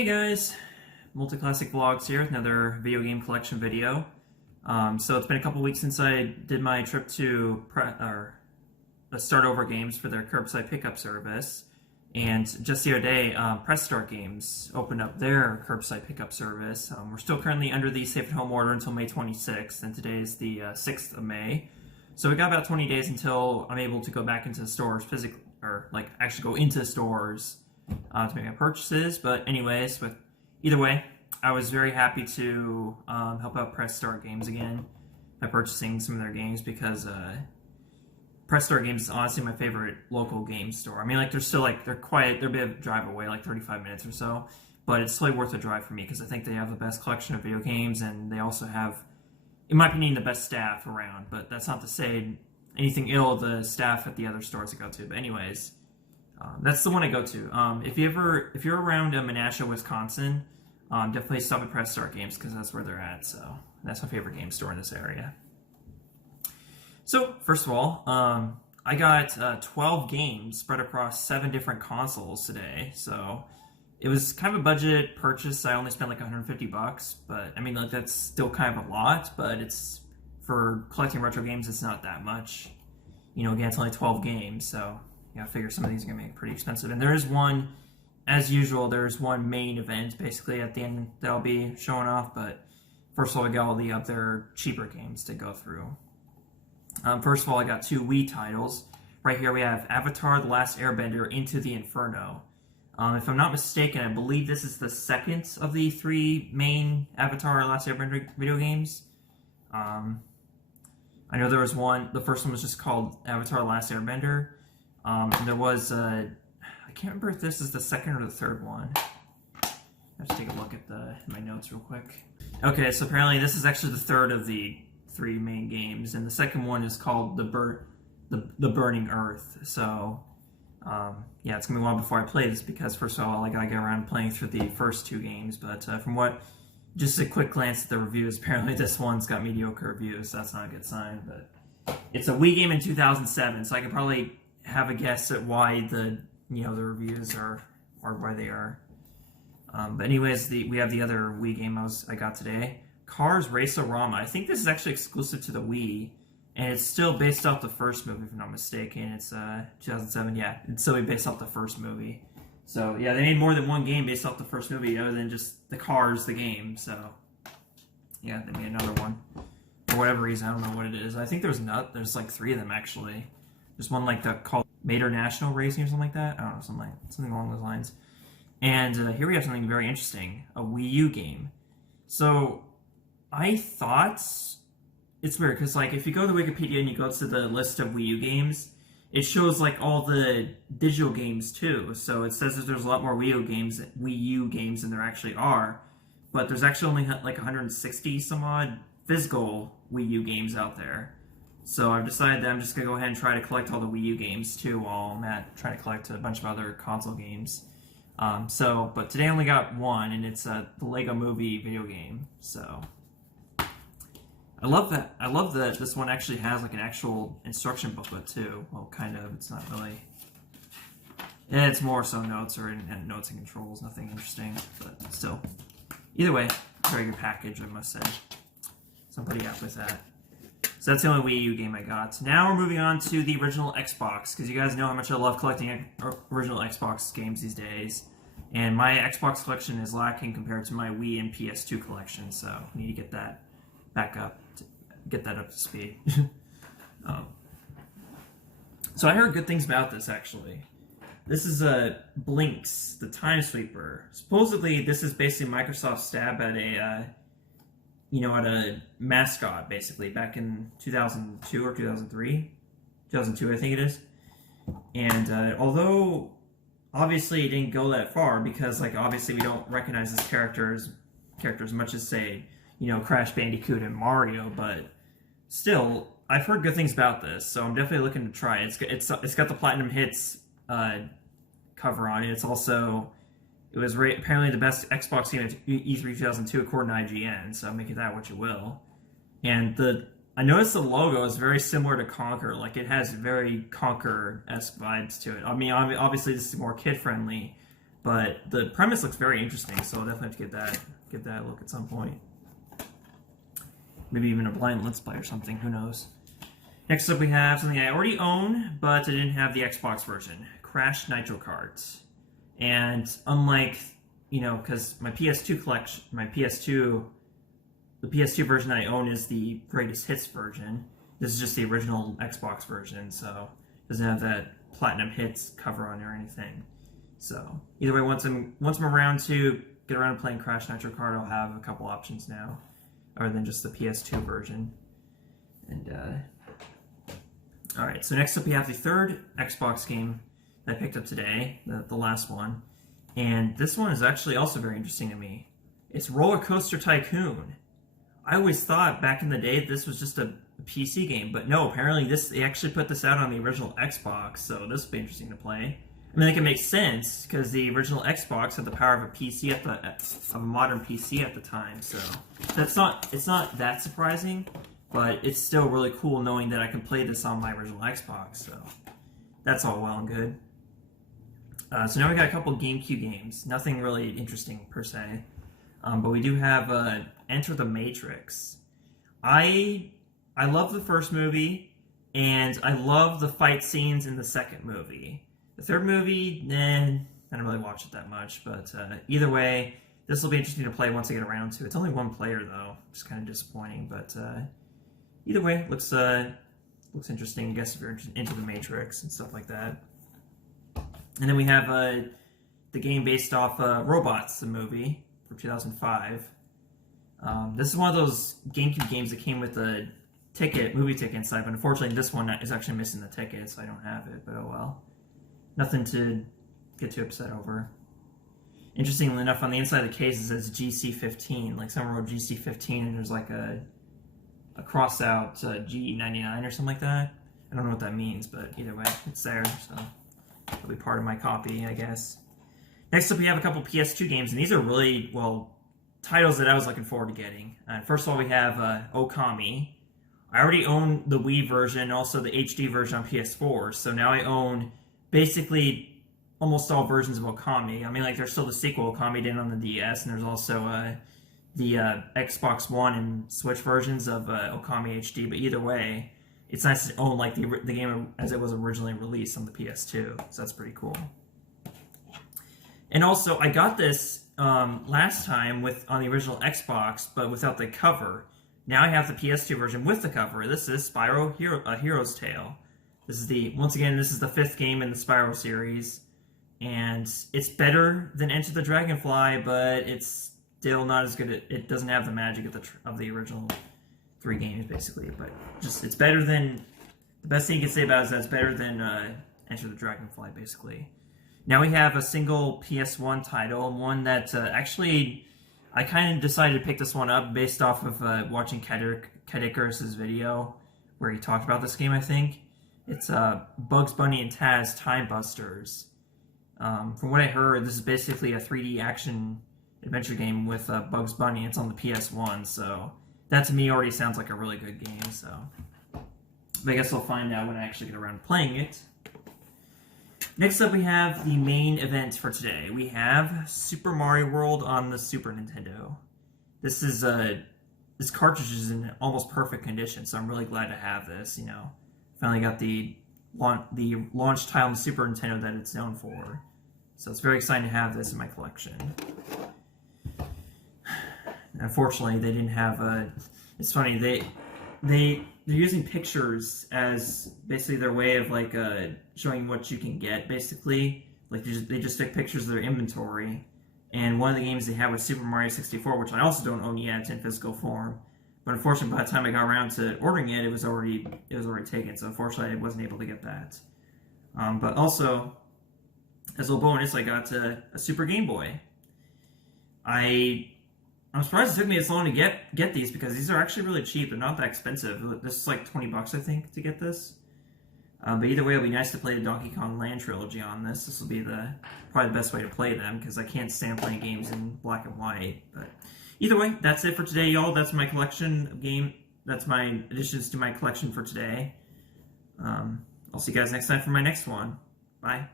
Hey guys, Multi-Classic Vlogs here with another video game collection video. So it's been a couple weeks since I did my trip to the Start Over Games for their curbside pickup service. And just the other day, Press Start Games opened up their curbside pickup service. We're still currently under the safe at home order until May 26th, and today is the 6th of May. So we got about 20 days until I'm able to go back into the stores physically, or like actually go into stores to make my purchases. But anyways, either way, I was very happy to help out Press Start Games again by purchasing some of their games, because Press Start Games is honestly my favorite local game store. I mean, like, they're still like, they're a bit of a drive away, like 35 minutes or so, but it's totally worth a drive for me because I think they have the best collection of video games, and they also have, in my opinion, the best staff around. But that's not to say anything ill of the staff at the other stores I go to. But anyways, that's the one I go to. If you're around Menasha, Wisconsin, definitely stop at Press Start Games because that's where they're at. So that's my favorite game store in this area. So first of all, I got 12 games spread across 7 different consoles today. So it was kind of a budget purchase. I only spent like $150, but I mean, like, that's still kind of a lot. But it's, for collecting retro games, it's not that much. You know, again, it's only 12 games, so I figure some of these are gonna be pretty expensive. And there is one, as usual, there's one main event basically at the end that I'll be showing off. But first of all, I got all the other cheaper games to go through. First of all, I got 2 Wii titles. Right here we have Avatar: The Last Airbender Into the Inferno. If I'm not mistaken, I believe this is the second of the 3 main Avatar: The Last Airbender video games. I know there was one, the first one was just called Avatar: The Last Airbender. And there was, I can't remember if this is the second or the third one. I have to take a look at my notes real quick. Okay, so apparently this is actually the third of the 3 main games, and the second one is called the Burning Earth. So yeah, it's gonna be a while before I play this, because first of all, I gotta get around playing through the first 2 games. But just a quick glance at the reviews, apparently this one's got mediocre reviews, so that's not a good sign. But it's a Wii game in 2007, so I can probably have a guess at why the reviews are why they are. But anyways, we have the other Wii game I got today, Cars Race-A-Rama. I think this is actually exclusive to the Wii, and it's still based off the first movie, if I'm not mistaken. It's 2007, yeah. It's still based off the first movie. So yeah, they made more than one game based off the first movie, other than just the Cars, the game. So yeah, they made another one for whatever reason. I don't know what it is. I think there's like 3 of them actually. There's one like called Mater National Racing or something like that. I don't know, something along those lines. And here we have something very interesting, a Wii U game. So I thought, it's weird because, like, if you go to Wikipedia and you go to the list of Wii U games, it shows like all the digital games too. So it says that there's a lot more Wii U games than there actually are. But there's actually only like 160 some odd physical Wii U games out there. So I've decided that I'm just going to go ahead and try to collect all the Wii U games too, while I'm trying to collect a bunch of other console games. But today I only got one, and it's the Lego Movie video game. So I love that. I love that this one actually has like an actual instruction booklet too. Well, kind of. It's not really. It's more so notes and notes and controls. Nothing interesting, but still. Either way, very good package, I must say. So I'm pretty happy with that. So that's the only Wii U game I got. Now we're moving on to the original Xbox, because you guys know how much I love collecting original Xbox games these days. And my Xbox collection is lacking compared to my Wii and PS2 collection, so I need to get that back up, get that up to speed. So I heard good things about this, actually. This is a Blinx, the Time Sweeper. Supposedly, this is basically Microsoft's stab at at a mascot, basically, back in 2002 or 2003. 2002, I think it is. And although, obviously, it didn't go that far, because, like, obviously we don't recognize this character as much as, say, Crash Bandicoot and Mario, but still, I've heard good things about this, so I'm definitely looking to try it. It's got the Platinum Hits cover on it. It was apparently the best Xbox game at E3 2002 according to IGN, so make it that what you will. And I noticed the logo is very similar to Conker. Like, it has very Conker-esque vibes to it. I mean, obviously this is more kid-friendly, But the premise looks very interesting, so I'll definitely have to give that a look at some point. Maybe even a blind Let's Play or something, who knows. Next up we have something I already own, but I didn't have the Xbox version. Crash Nitro Kart. And unlike, you know, because my PS2 collection, the PS2 version that I own is the greatest hits version. This is just the original Xbox version, so it doesn't have that platinum hits cover on it or anything. So either way, once I'm around to get around to playing Crash Nitro Kart, I'll have a couple options now, other than just the PS2 version. And all right, so next up we have the third Xbox game that I picked up today, the last one, and this one is actually also very interesting to me. It's RollerCoaster Tycoon. I always thought back in the day this was just a PC game, but no, apparently they actually put this out on the original Xbox, so this will be interesting to play. I mean, like, it makes sense because the original Xbox had the power of a PC of a modern PC at the time, so it's not that surprising, but it's still really cool knowing that I can play this on my original Xbox, so that's all well and good. So now we got a couple GameCube games, nothing really interesting per se, but we do have Enter the Matrix. I love the first movie, and I love the fight scenes in the second movie. The third movie, I don't really watch it that much, but either way, this will be interesting to play once I get around to it. It's only one player, though, which is kind of disappointing, but either way, looks interesting, I guess, if you're into the Matrix and stuff like that. And then we have the game based off Robots, the movie, from 2005. This is one of those GameCube games that came with a movie ticket inside, but unfortunately this one is actually missing the ticket, so I don't have it, but oh well. Nothing to get too upset over. Interestingly enough, on the inside of the case it says GC15, like someone wrote GC15 and there's like a cross out G99 or something like that. I don't know what that means, but either way, it's there, so it'll be part of my copy, I guess. Next up we have a couple PS2 games, and these are really, well, titles that I was looking forward to getting. First of all, we have Okami. I already own the Wii version and also the HD version on PS4, so now I own basically almost all versions of Okami. I mean, like, there's still the sequel, Okami did on the DS, and there's also the Xbox One and Switch versions of Okami HD, but either way, it's nice to own, like, the game as it was originally released on the PS2, so that's pretty cool. And also, I got this last time on the original Xbox, but without the cover. Now I have the PS2 version with the cover. This is Spyro: A Hero's Tale. This is once again, this is the 5th game in the Spyro series, and it's better than Enter the Dragonfly, but it's still not as good. It doesn't have the magic of the original 3 games, basically. But it's better than, the best thing you can say about it is that it's better than Enter the Dragonfly, basically. Now we have a single PS1 title, one that actually I kind of decided to pick this one up based off of watching Cat Icarus's video where he talked about this game, I think. It's Bugs Bunny and Taz Time Busters. From what I heard, this is basically a 3D action adventure game with Bugs Bunny. It's on the PS1, so that to me already sounds like a really good game. So, but I guess I'll find out when I actually get around to playing it. Next up, we have the main event for today. We have Super Mario World on the Super Nintendo. This is this cartridge is in almost perfect condition, so I'm really glad to have this. You know, finally got the launch title on the Super Nintendo that it's known for. So it's very exciting to have this in my collection. Unfortunately, they didn't have it's funny, they're using pictures as basically their way of like showing what you can get, basically. Like they just take pictures of their inventory. And one of the games they have was Super Mario 64, which I also don't own yet. It's in physical form. But unfortunately, by the time I got around to ordering it, it was already taken. So unfortunately, I wasn't able to get that. But also, as a bonus, I got a Super Game Boy. I'm surprised it took me this long to get these because these are actually really cheap. They're not that expensive. This is like $20, I think, to get this. But either way, it'll be nice to play the Donkey Kong Land trilogy on this. This will be probably the best way to play them because I can't stand playing games in black and white. But either way, that's it for today, y'all. That's my collection of That's my additions to my collection for today. I'll see you guys next time for my next one. Bye.